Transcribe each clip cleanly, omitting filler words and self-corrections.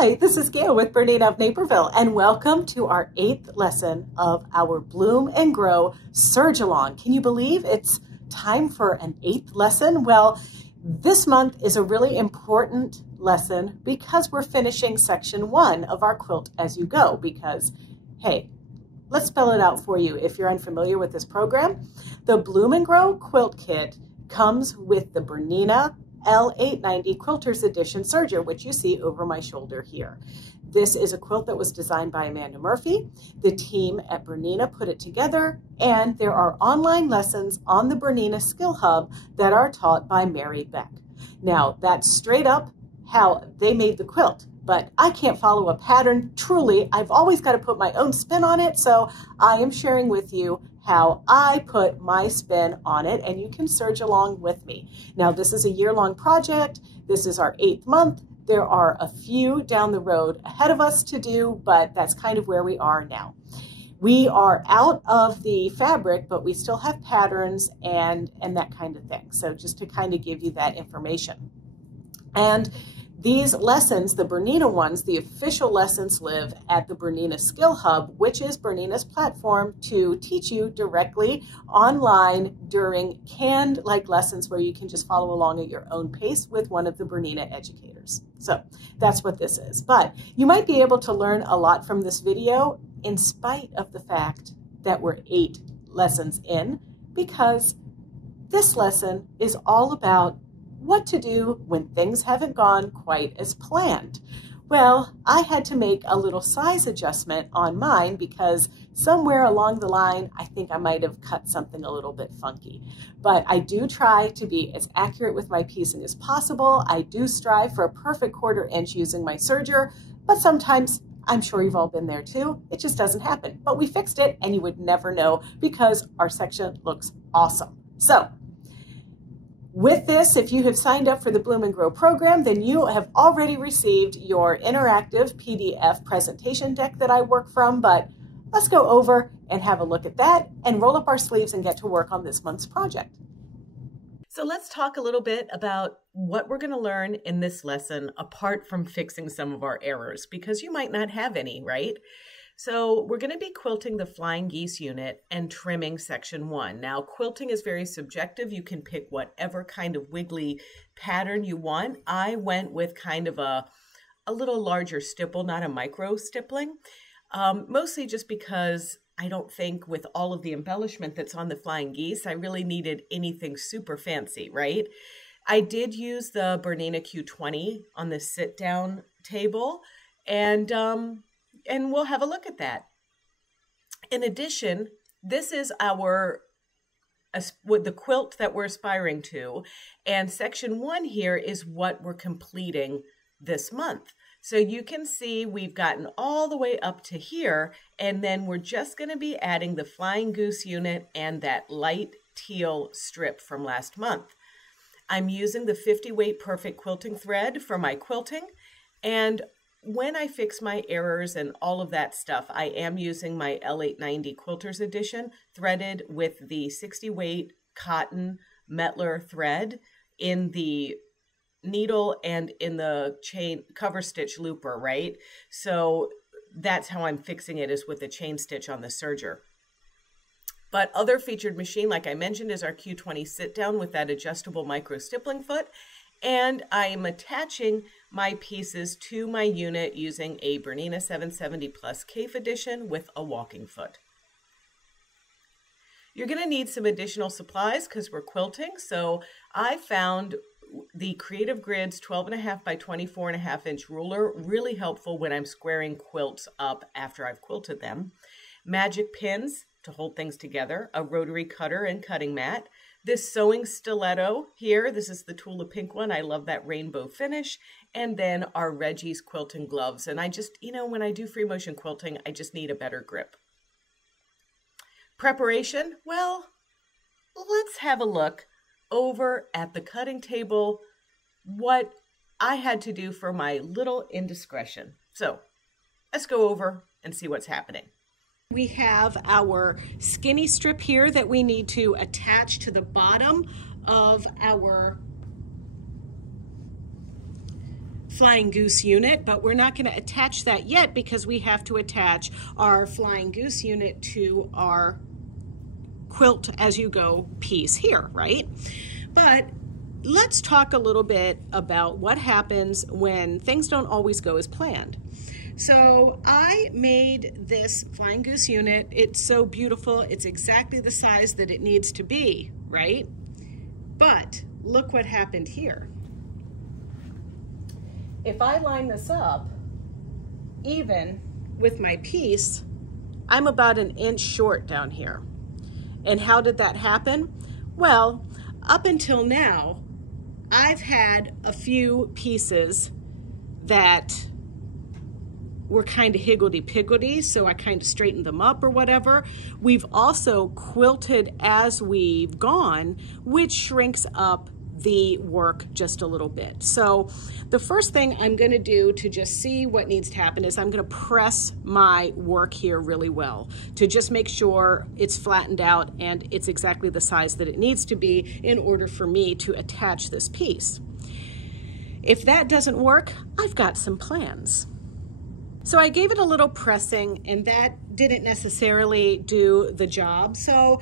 Hi, this is Gayle with BERNINA of Naperville, and welcome to our 8th lesson of our Bloom and Grow Surge Along. Can you believe it's time for an 8th lesson? Well, this month is a really important lesson because we're finishing section 1 of our Quilt As You Go because, hey, let's spell it out for you if you're unfamiliar with this program. The Bloom and Grow Quilt Kit comes with the BERNINA L890 Quilters Edition Serger, which you see over my shoulder here. This is a quilt that was designed by Amanda Murphy. The team at BERNINA put it together, and there are online lessons on the BERNINA Skill Hub that are taught by Mary Beck. Now, that's straight up how they made the quilt, but I can't follow a pattern. Truly, I've always got to put my own spin on it, so I am sharing with you how I put my spin on it, and you can surge along with me. Now, this is a year-long project. This is our 8th month. There are a few down the road ahead of us to do, but that's kind of where we are now. We are out of the fabric, but we still have patterns and that kind of thing. So just to kind of give you that information. And these lessons, the BERNINA ones, the official lessons live at the BERNINA Skill Hub, which is BERNINA's platform to teach you directly online during canned-like lessons where you can just follow along at your own pace with one of the BERNINA educators. So that's what this is. But you might be able to learn a lot from this video in spite of the fact that we're 8 lessons in, because this lesson is all about what to do when things haven't gone quite as planned. Well, I had to make a little size adjustment on mine because somewhere along the line, I think I might have cut something a little bit funky. But I do try to be as accurate with my piecing as possible. I do strive for a perfect 1/4 inch using my serger, but sometimes, I'm sure you've all been there too, it just doesn't happen. But we fixed it and you would never know because our section looks awesome. So, with this, if you have signed up for the Bloom and Grow program, then you have already received your interactive PDF presentation deck that I work from, but let's go over and have a look at that and roll up our sleeves and get to work on this month's project. So let's talk a little bit about what we're going to learn in this lesson apart from fixing some of our errors, because you might not have any, right? So we're going to be quilting the Flying Geese unit and trimming section 1. Now, quilting is very subjective. You can pick whatever kind of wiggly pattern you want. I went with kind of a little larger stipple, not a micro stippling, mostly just because I don't think with all of the embellishment that's on the Flying Geese, I really needed anything super fancy, right? I did use the BERNINA Q20 on the sit-down table, and we'll have a look at that. In addition, this is the quilt that we're aspiring to, and section 1 here is what we're completing this month. So you can see we've gotten all the way up to here, and then we're just going to be adding the Flying Goose unit and that light teal strip from last month. I'm using the 50 weight perfect quilting thread for my quilting, and when I fix my errors and all of that stuff, I am using my L890 Quilters Edition threaded with the 60 weight cotton Metler thread in the needle and in the chain cover stitch looper, right? So that's how I'm fixing it, is with the chain stitch on the serger. But other featured machine, like I mentioned, is our Q20 sit down with that adjustable micro stippling foot. And I am attaching my pieces to my unit using a BERNINA 770 Plus Cafe Edition with a walking foot. You're going to need some additional supplies because we're quilting. So I found the Creative Grid's 12.5 by 24.5 inch ruler really helpful when I'm squaring quilts up after I've quilted them. Magic pins to hold things together, a rotary cutter and cutting mat. This sewing stiletto here, this is the Tula pink one. I love that rainbow finish. And then our Reggie's quilting gloves. And I just, when I do free motion quilting, I just need a better grip. Preparation, well, let's have a look over at the cutting table, what I had to do for my little indiscretion. So let's go over and see what's happening. We have our skinny strip here that we need to attach to the bottom of our Flying Goose unit, but we're not going to attach that yet because we have to attach our Flying Goose unit to our quilt as you go piece here, right? But let's talk a little bit about what happens when things don't always go as planned. So I made this Flying Goose unit. It's so beautiful. It's exactly the size that it needs to be, right? But look what happened here. If I line this up, even with my piece, I'm about 1 inch short down here. And how did that happen? Well, up until now, I've had a few pieces that were kind of higgledy-piggledy, so I kind of straightened them up or whatever. We've also quilted as we've gone, which shrinks up the work just a little bit. So the first thing I'm going to do to just see what needs to happen is I'm going to press my work here really well to just make sure it's flattened out and it's exactly the size that it needs to be in order for me to attach this piece. If that doesn't work, I've got some plans. So I gave it a little pressing and that didn't necessarily do the job. So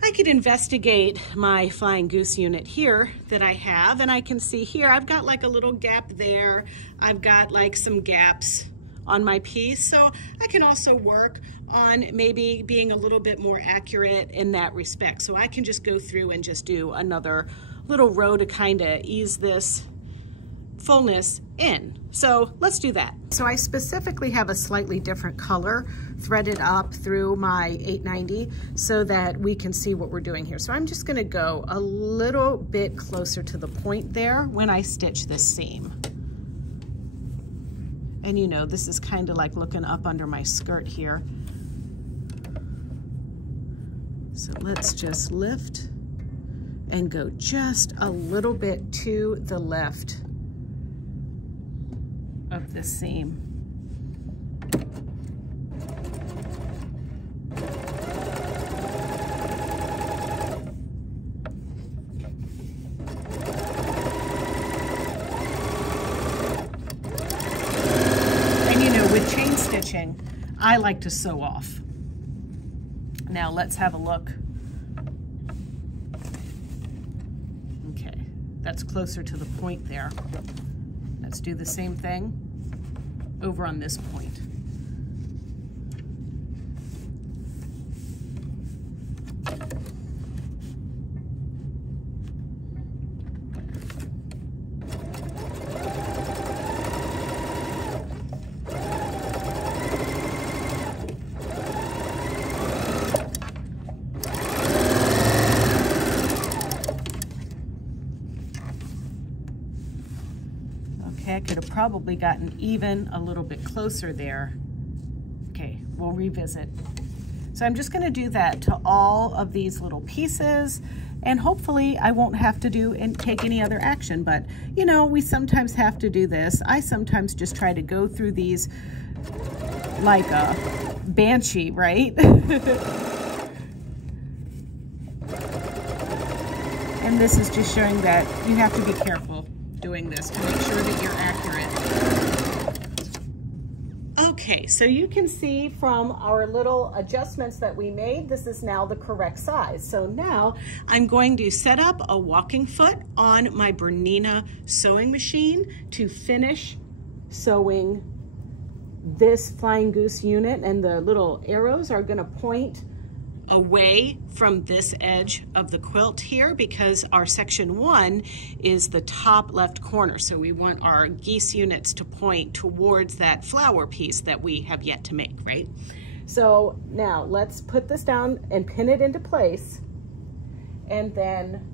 I could investigate my Flying Goose unit here that I have, and I can see here I've got like a little gap there. I've got like some gaps on my piece. So I can also work on maybe being a little bit more accurate in that respect. So I can just go through and just do another little row to kind of ease this fullness in. So let's do that. So I specifically have a slightly different color threaded up through my 890 so that we can see what we're doing here. So I'm just going to go a little bit closer to the point there when I stitch this seam. And you know, this is kind of like looking up under my skirt here. So let's just lift and go just a little bit to the left of the seam. And you know, with chain stitching, I like to sew off. Now let's have a look. Okay, that's closer to the point there. Let's do the same thing over on this point. I could have probably gotten even a little bit closer there. Okay, we'll revisit. So I'm just going to do that to all of these little pieces, and hopefully I won't have to do and take any other action. But you know, we sometimes have to do this. I sometimes just try to go through these like a banshee, right? And this is just showing that you have to be careful doing this to make sure that you're accurate. Okay, so you can see from our little adjustments that we made, this is now the correct size. So now I'm going to set up a walking foot on my Bernina sewing machine to finish sewing this Flying Goose unit, and the little arrows are going to point away from this edge of the quilt here because our section 1 is the top left corner. So we want our geese units to point towards that flower piece that we have yet to make, right? So now let's put this down and pin it into place and then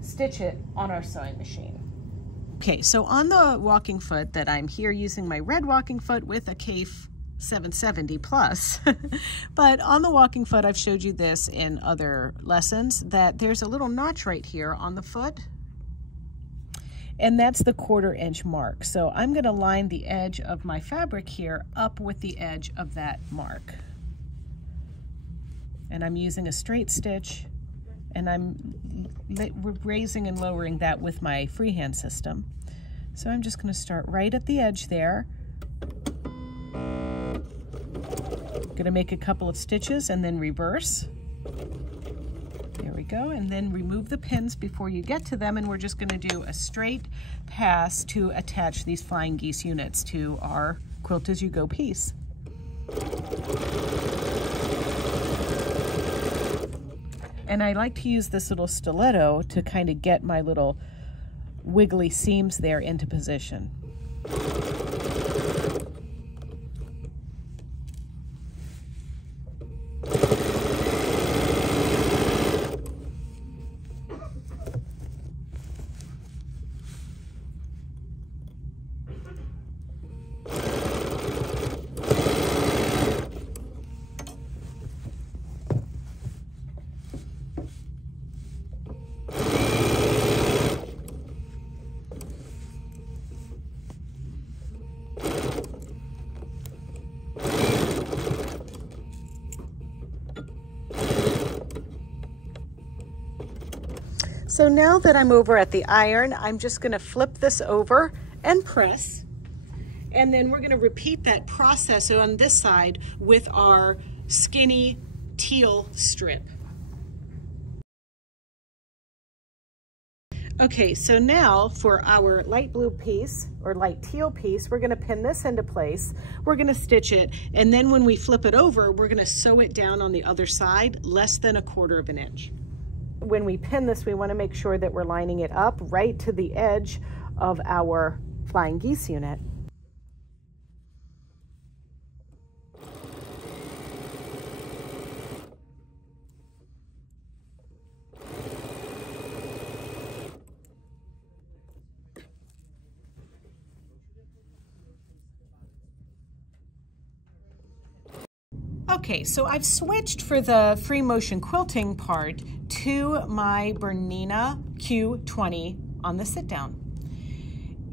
stitch it on our sewing machine. Okay, so on the walking foot that I'm here using my red walking foot with a Kaffe 770 plus. But on the walking foot, I've showed you this in other lessons, that there's a little notch right here on the foot, and that's the 1/4 inch mark. So I'm going to line the edge of my fabric here up with the edge of that mark. And I'm using a straight stitch, and I'm raising and lowering that with my freehand system. So I'm just going to start right at the edge there. Going to make a couple of stitches and then reverse. There we go, and then remove the pins before you get to them, and we're just going to do a straight pass to attach these Flying Geese units to our Quilt As You Go piece. And I like to use this little stiletto to kind of get my little wiggly seams there into position. So now that I'm over at the iron, I'm just going to flip this over and press. And then we're going to repeat that process on this side with our skinny teal strip. Okay, so now for our light blue piece or light teal piece, we're going to pin this into place. We're going to stitch it, and then when we flip it over, we're going to sew it down on the other side, less than 1/4 of an inch. When we pin this, we want to make sure that we're lining it up right to the edge of our Flying Geese unit. Okay, so I've switched for the free motion quilting part to my Bernina Q20 on the sit down.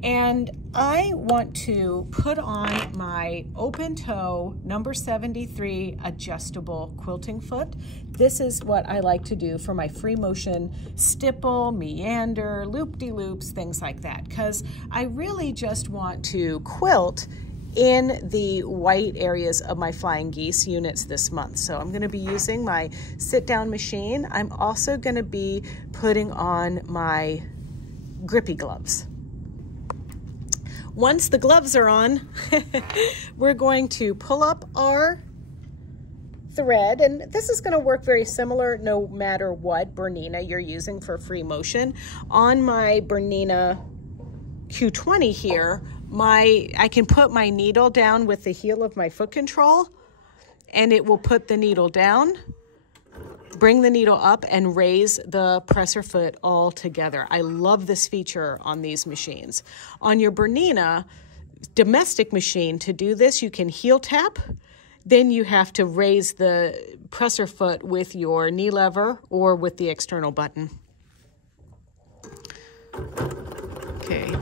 And I want to put on my open toe number 73 adjustable quilting foot. This is what I like to do for my free motion stipple, meander, loop-de-loops, things like that, because I really just want to quilt in the white areas of my Flying Geese units this month. So I'm going to be using my sit-down machine. I'm also going to be putting on my grippy gloves. Once the gloves are on, we're going to pull up our thread, and this is going to work very similar no matter what Bernina you're using for free motion. On my Bernina Q20 here, I can put my needle down with the heel of my foot control, and it will put the needle down, bring the needle up, and raise the presser foot all together. I love this feature on these machines. On your Bernina domestic machine, to do this, you can heel tap, then you have to raise the presser foot with your knee lever or with the external button. Okay.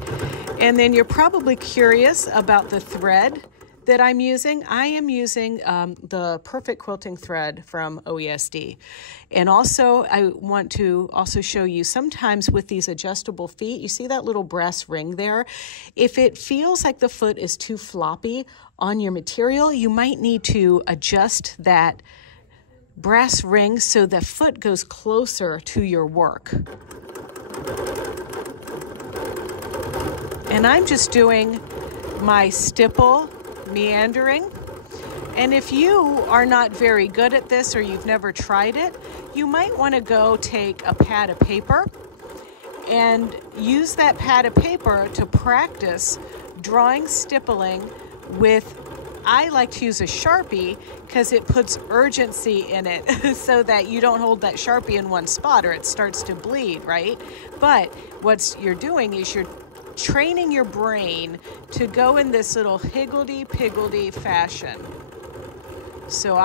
And then you're probably curious about the thread that I'm using. I am using the Perfect Quilting thread from OESD. And also, I want to also show you sometimes with these adjustable feet, you see that little brass ring there? If it feels like the foot is too floppy on your material, you might need to adjust that brass ring so the foot goes closer to your work. And I'm just doing my stipple meandering. And if you are not very good at this or you've never tried it, you might want to go take a pad of paper and use that pad of paper to practice drawing stippling with, I like to use a Sharpie because it puts urgency in it so that you don't hold that Sharpie in one spot or it starts to bleed, right? But what you're doing is you're training your brain to go in this little higgledy-piggledy fashion. So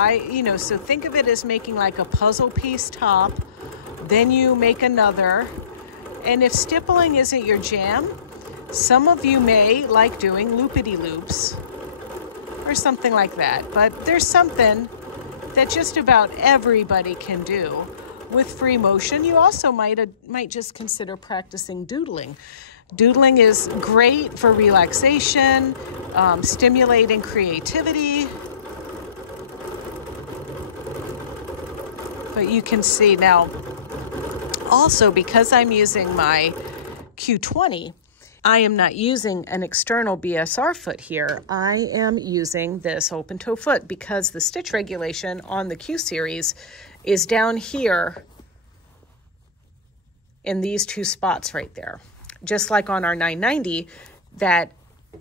so think of it as making like a puzzle piece top, then you make another. And if stippling isn't your jam, some of you may like doing loopity-loops or something like that. But there's something that just about everybody can do with free motion. You also might just consider practicing doodling. Doodling is great for relaxation, stimulating creativity. But you can see now, also because I'm using my Q20, I am not using an external BSR foot here. I am using this open toe foot because the stitch regulation on the Q series is down here in these two spots right there. Just like on our 990, that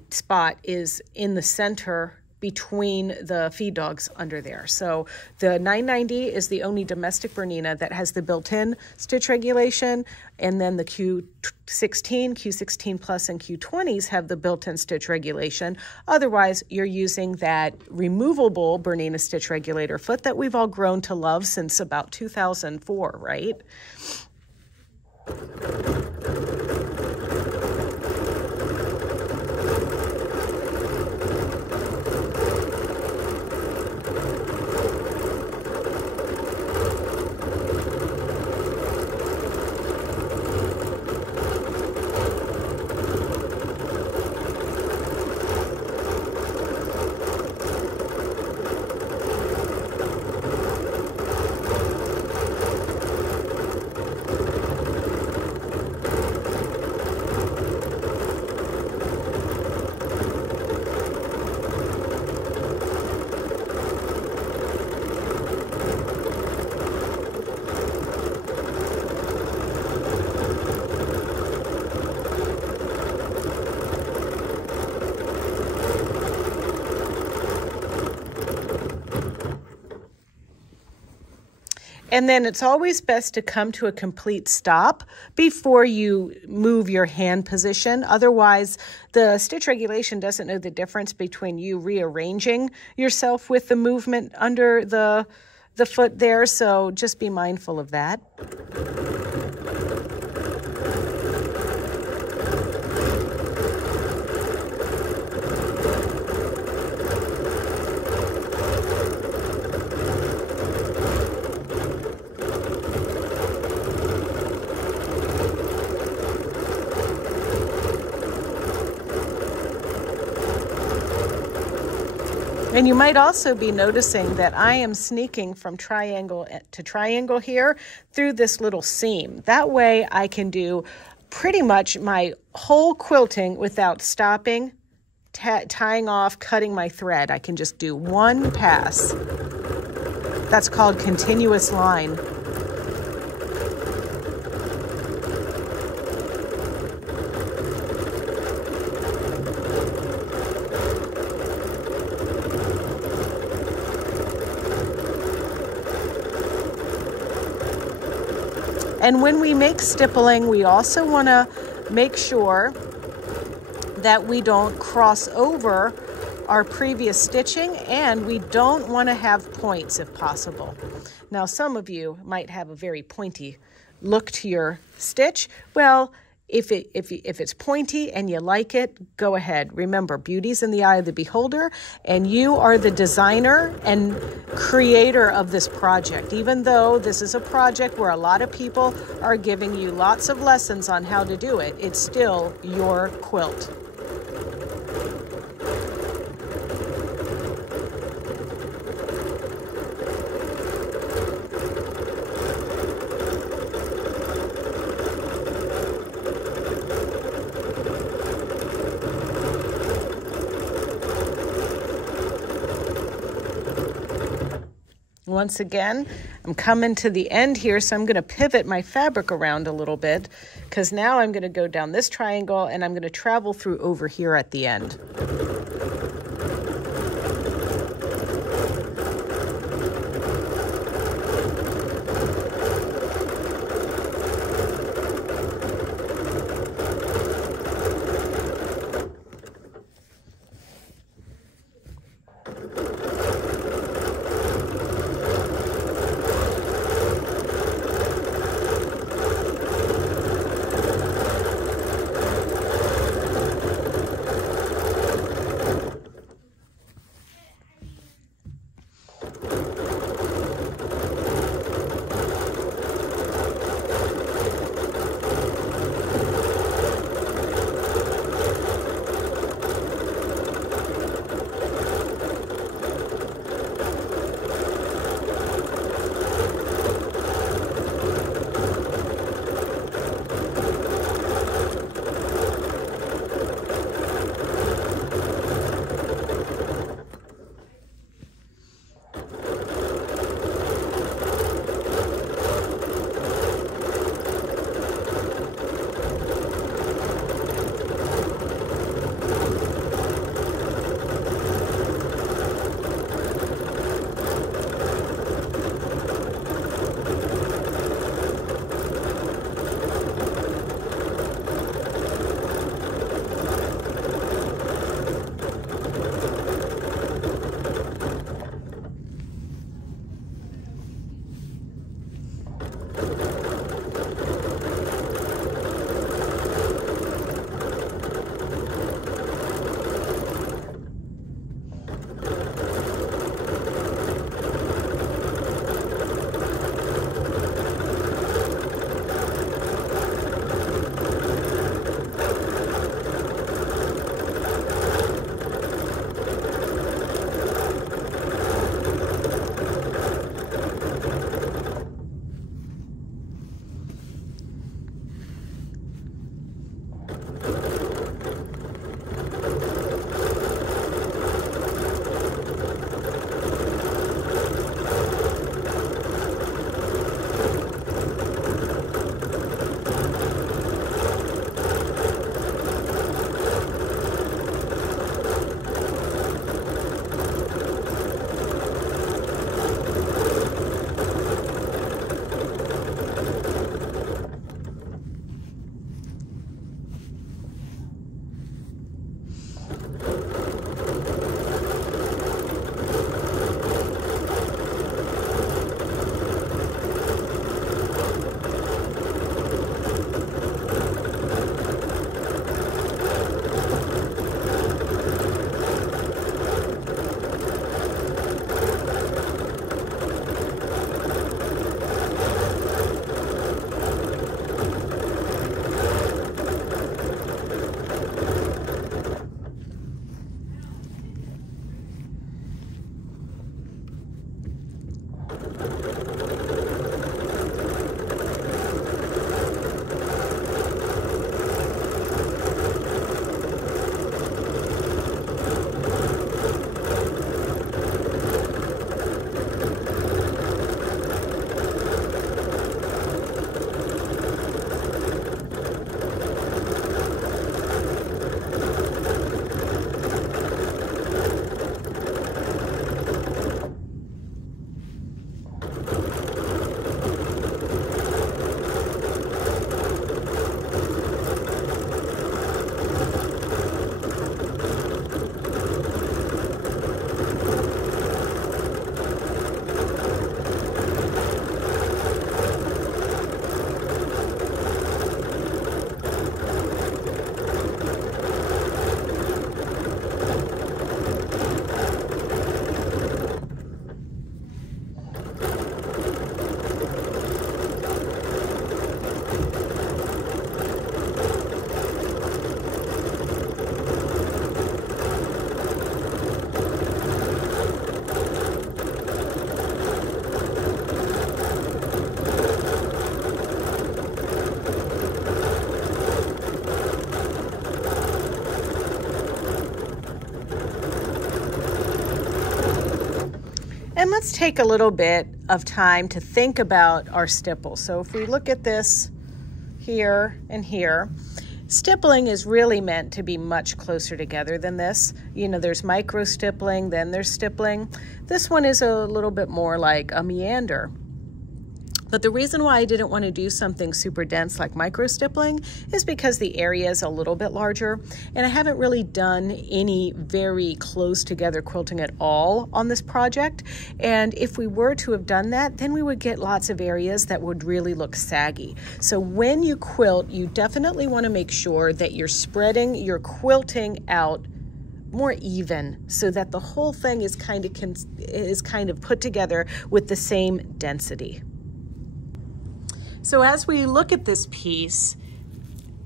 spot is in the center between the feed dogs under there. So the 990 is the only domestic Bernina that has the built-in stitch regulation, and then the Q16, Q16 Plus, and Q20s have the built-in stitch regulation. Otherwise, you're using that removable Bernina stitch regulator foot that we've all grown to love since about 2004, right? And then it's always best to come to a complete stop before you move your hand position. Otherwise, the stitch regulation doesn't know the difference between you rearranging yourself with the movement under the foot there. So just be mindful of that. And you might also be noticing that I am sneaking from triangle to triangle here through this little seam. That way I can do pretty much my whole quilting without stopping, tying off, cutting my thread. I can just do one pass. That's called continuous line. And when we make stippling, we also want to make sure that we don't cross over our previous stitching, and we don't want to have points if possible. Now, some of you might have a very pointy look to your stitch. Well, if it's pointy and you like it, go ahead. Remember, beauty's in the eye of the beholder, and you are the designer and creator of this project. Even though this is a project where a lot of people are giving you lots of lessons on how to do it, it's still your quilt. Once again, I'm coming to the end here, so I'm going to pivot my fabric around a little bit because now I'm going to go down this triangle and I'm going to travel through over here at the end. And let's take a little bit of time to think about our stipple. So if we look at this here and here, stippling is really meant to be much closer together than this. You know, there's micro stippling, then there's stippling. This one is a little bit more like a meander. But the reason why I didn't want to do something super dense like micro stippling is because the area is a little bit larger, and I haven't really done any very close together quilting at all on this project. And if we were to have done that, then we would get lots of areas that would really look saggy. So when you quilt, you definitely want to make sure that you're spreading your quilting out more even so that the whole thing is kind of put together with the same density. So as we look at this piece,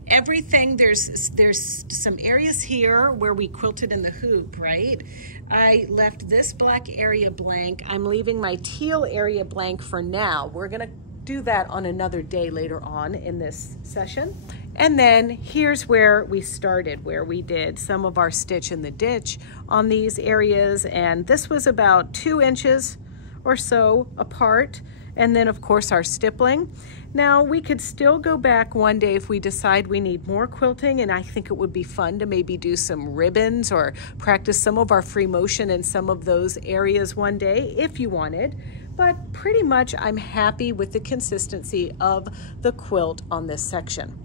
everything, there's some areas here where we quilted in the hoop, right? I left this black area blank. I'm leaving my teal area blank for now. We're gonna do that on another day later on in this session. And then here's where we started, where we did some of our stitch in the ditch on these areas. And this was about 2 inches or so apart. And then of course our stippling. Now we could still go back one day if we decide we need more quilting, and I think it would be fun to maybe do some ribbons or practice some of our free motion in some of those areas one day if you wanted. But pretty much I'm happy with the consistency of the quilt on this section.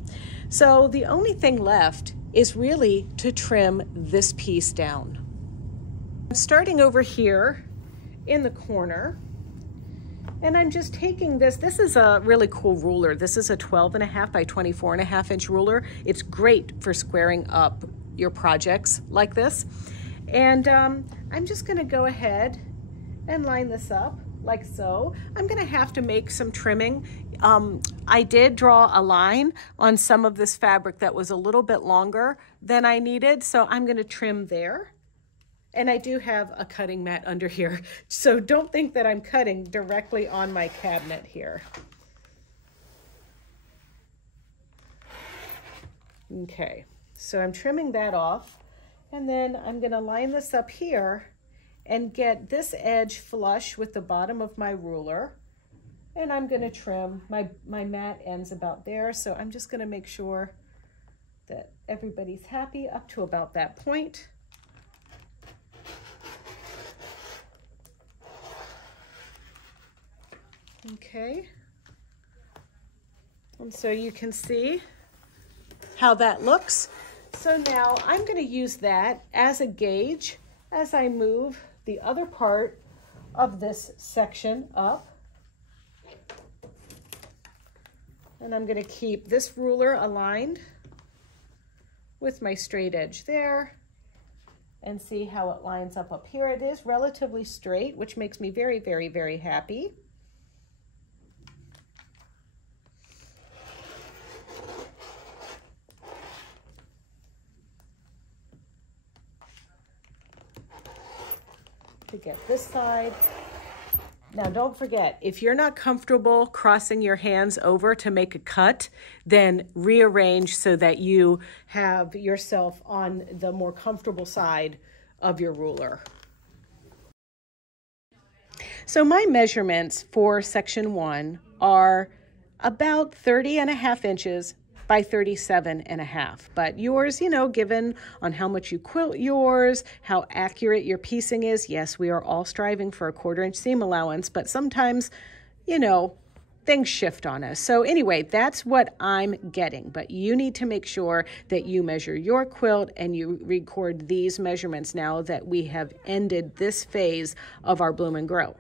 So the only thing left is really to trim this piece down. I'm starting over here in the corner. And I'm just taking this is a really cool ruler. This is a 12.5 by 24.5 inch ruler. It's great for squaring up your projects like this. And I'm just gonna go ahead and line this up like so. I'm gonna have to make some trimming. I did draw a line on some of this fabric that was a little bit longer than I needed, so I'm gonna trim there. And I do have a cutting mat under here, so don't think that I'm cutting directly on my cabinet here. Okay, so I'm trimming that off, and then I'm gonna line this up here and get this edge flush with the bottom of my ruler. And I'm gonna trim, my mat ends about there, so I'm just gonna make sure that everybody's happy up to about that point. Okay, and so you can see how that looks. So now I'm going to use that as a gauge as I move the other part of this section up. And I'm going to keep this ruler aligned with my straight edge there and see how it lines up here. It is relatively straight, which makes me very, very, very happy. To get this side. Now don't forget, if you're not comfortable crossing your hands over to make a cut, then rearrange so that you have yourself on the more comfortable side of your ruler. So my measurements for section 1 are about 30.5 inches by 37.5. But yours, you know, given on how much you quilt yours, how accurate your piecing is. Yes, we are all striving for a 1/4 inch seam allowance, but sometimes, you know, things shift on us. So anyway, that's what I'm getting, but you need to make sure that you measure your quilt and you record these measurements now that we have ended this phase of our Bloom and Grow.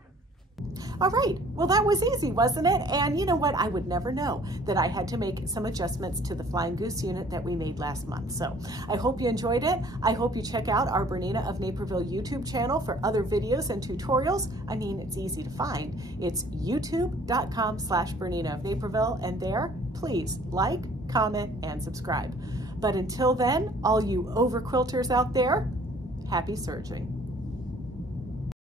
All right, well that was easy, wasn't it? And you know what, I would never know that I had to make some adjustments to the Flying Goose unit that we made last month. So I hope you enjoyed it. I hope you check out our BERNINA of Naperville YouTube channel for other videos and tutorials. I mean, it's easy to find. It's youtube.com/BERNINA of Naperville, and there, please like, comment, and subscribe. But until then, all you over quilters out there, happy serging.